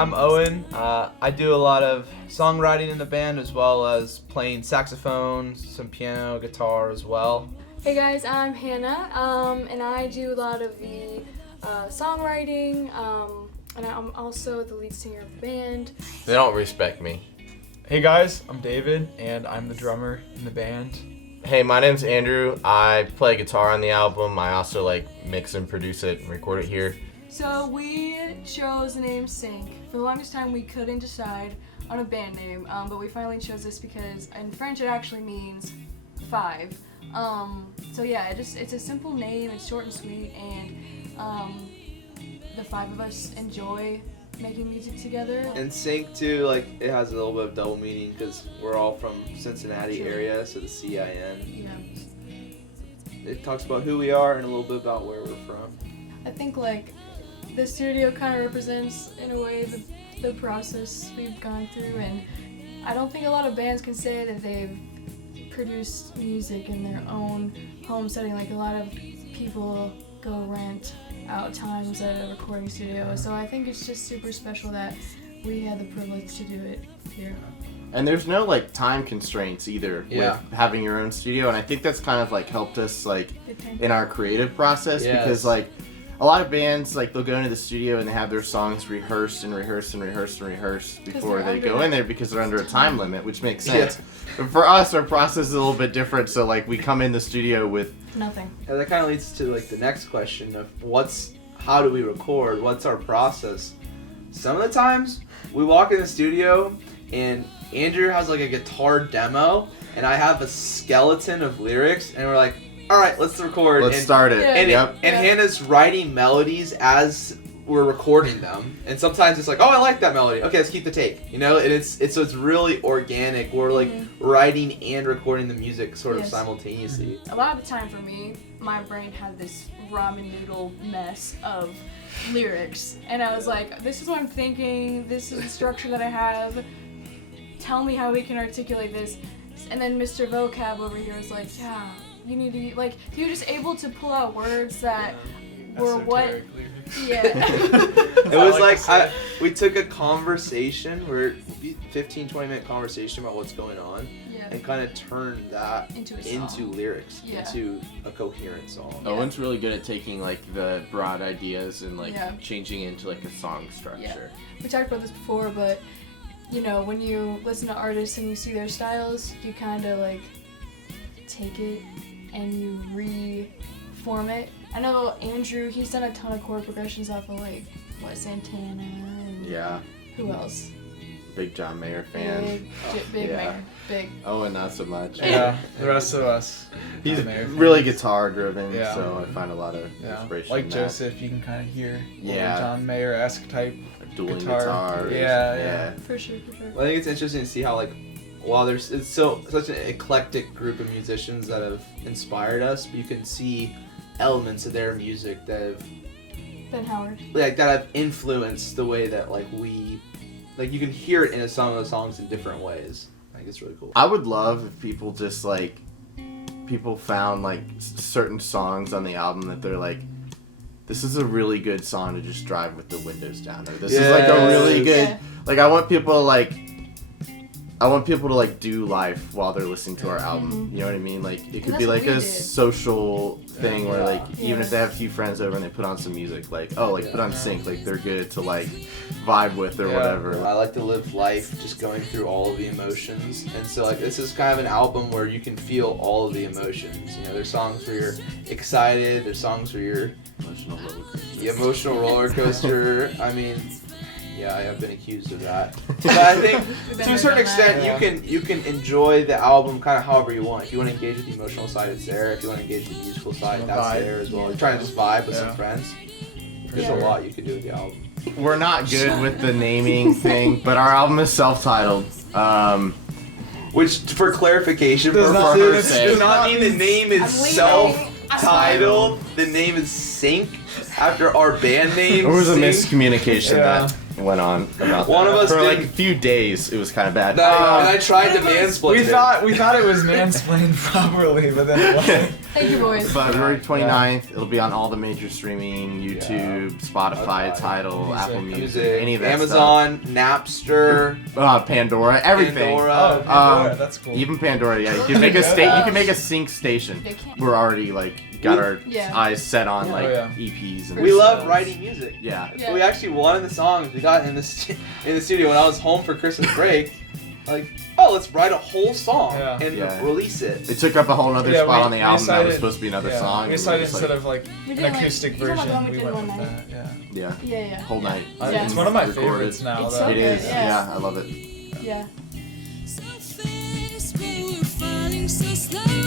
I'm Owen. I do a lot of songwriting in the band as well as playing saxophone, some piano, guitar as well. Hey guys, I'm Hannah, and I do a lot of the songwriting, and I'm also the lead singer of the band. They don't respect me. Hey guys, I'm David, and I'm the drummer in the band. Hey, my name's Andrew. I play guitar on the album. I also mix and produce it and record it here. So we chose the name CINQ. For the longest time we couldn't decide on a band name, but we finally chose this because in French it actually means 5. So yeah, it's a simple name, it's short and sweet, and the 5 of us enjoy making music together. And CINQ too, it has a little bit of double meaning because we're all from Cincinnati area, so the CIN. Yeah. It talks about who we are and a little bit about where we're from. I think the studio kind of represents in a way the process we've gone through, and I don't think a lot of bands can say that they've produced music in their own home setting. A lot of people go rent out times at a recording studio, so I think it's just super special that we had the privilege to do it here. And there's no time constraints either with having your own studio, and I think that's kind of helped us in our creative process because a lot of bands they'll go into the studio and they have their songs rehearsed before they go in there because they're under a time limit, which makes sense. But for us, our process is a little bit different, so we come in the studio with nothing. And that kind of leads to the next question of how do we record? What's our process? Some of the times we walk in the studio and Andrew has a guitar demo and I have a skeleton of lyrics and we're like, all right, let's record. Let's start it. And Hannah's writing melodies as we're recording them, and sometimes it's oh, I like that melody. Okay, let's keep the take. And it's really organic. We're writing and recording the music sort of simultaneously. A lot of the time for me, my brain had this ramen noodle mess of lyrics, and I was like, this is what I'm thinking. This is the structure that I have. Tell me how we can articulate this. And then Mr. Vocab over here was like, yeah. You need to you're just able to pull out words that were what. Yeah. It was we took a conversation, 15-20-minute conversation about what's going on, and kind of turned that into lyrics, into a coherent song. Owen's really good at taking the broad ideas and changing into a song structure. Yeah. We talked about this before, but when you listen to artists and you see their styles, you kind of take it and you reform it. I know Andrew, he's done a ton of chord progressions off of Santana and who else? Big John Mayer fan. Big Mayer. Big. Owen, not so much. Yeah, the rest of us. He's really guitar driven, so I find a lot of inspiration. Like in Joseph, that. You can kind of hear John Mayer-esque type dueling guitars. Yeah. For sure. Well, I think it's interesting to see how while it's such an eclectic group of musicians that have inspired us, but you can see elements of their music that have Ben Howard. That have influenced the way that we you can hear it in some of the songs in different ways. I think it's really cool. I would love if people just people found certain songs on the album that they're this is a really good song to just drive with the windows down, or this is a really good I want people to do life while they're listening to our album. You know what I mean? It could be a social thing where even if they have a few friends over and they put on some music, put on CINQ, they're good to vibe with or whatever. I like to live life just going through all of the emotions, and so this is kind of an album where you can feel all of the emotions. There's songs where you're excited, there's songs where you're emotional roller coaster. I mean, yeah, I have been accused of that. But I think to a certain extent you can enjoy the album kind of however you want. If you want to engage with the emotional side, it's there. If you want to engage with the musical side, that's there as well. You're trying to just vibe with some friends. There's a lot you can do with the album. We're not good with the naming thing, but our album is self-titled. Which, for clarification, does not mean the name is self-titled. The name is CINQ after our band name. There was a miscommunication. went on about One that. of us for like a didn't- few days. It was kind of bad. and I tried to mansplain We it. thought it was mansplained properly, but then it wasn't. Thank you, boys. February 29th, it'll be on all the major streaming, YouTube, Spotify, Tidal, Music. Apple Music, Music, any of that Amazon, Napster, stuff. Pandora, everything. Pandora. Oh, Pandora, that's cool. Even Pandora, yeah. You can make a You can make a sync station. They can't. We're already like got our Yeah. eyes set on Yeah. like Oh, yeah. EPs and We love stuff. writing music. Yeah. Yeah. We actually one of the songs we got in the in the studio when I was home for Christmas break. Like, oh, let's write a whole song Yeah. and Yeah. release it. It took up a whole other Yeah, spot we- on the we album that was decided- supposed to be another song. We and decided just, instead of like We an did, like, acoustic you talking about version, one we we went did with one that. Yeah. yeah, Yeah. whole night. Yeah. It's one of my Recorded. favorites now. It's though. so It is. Yeah. Yeah, I love it. Yeah. So fast, but we're falling so slow.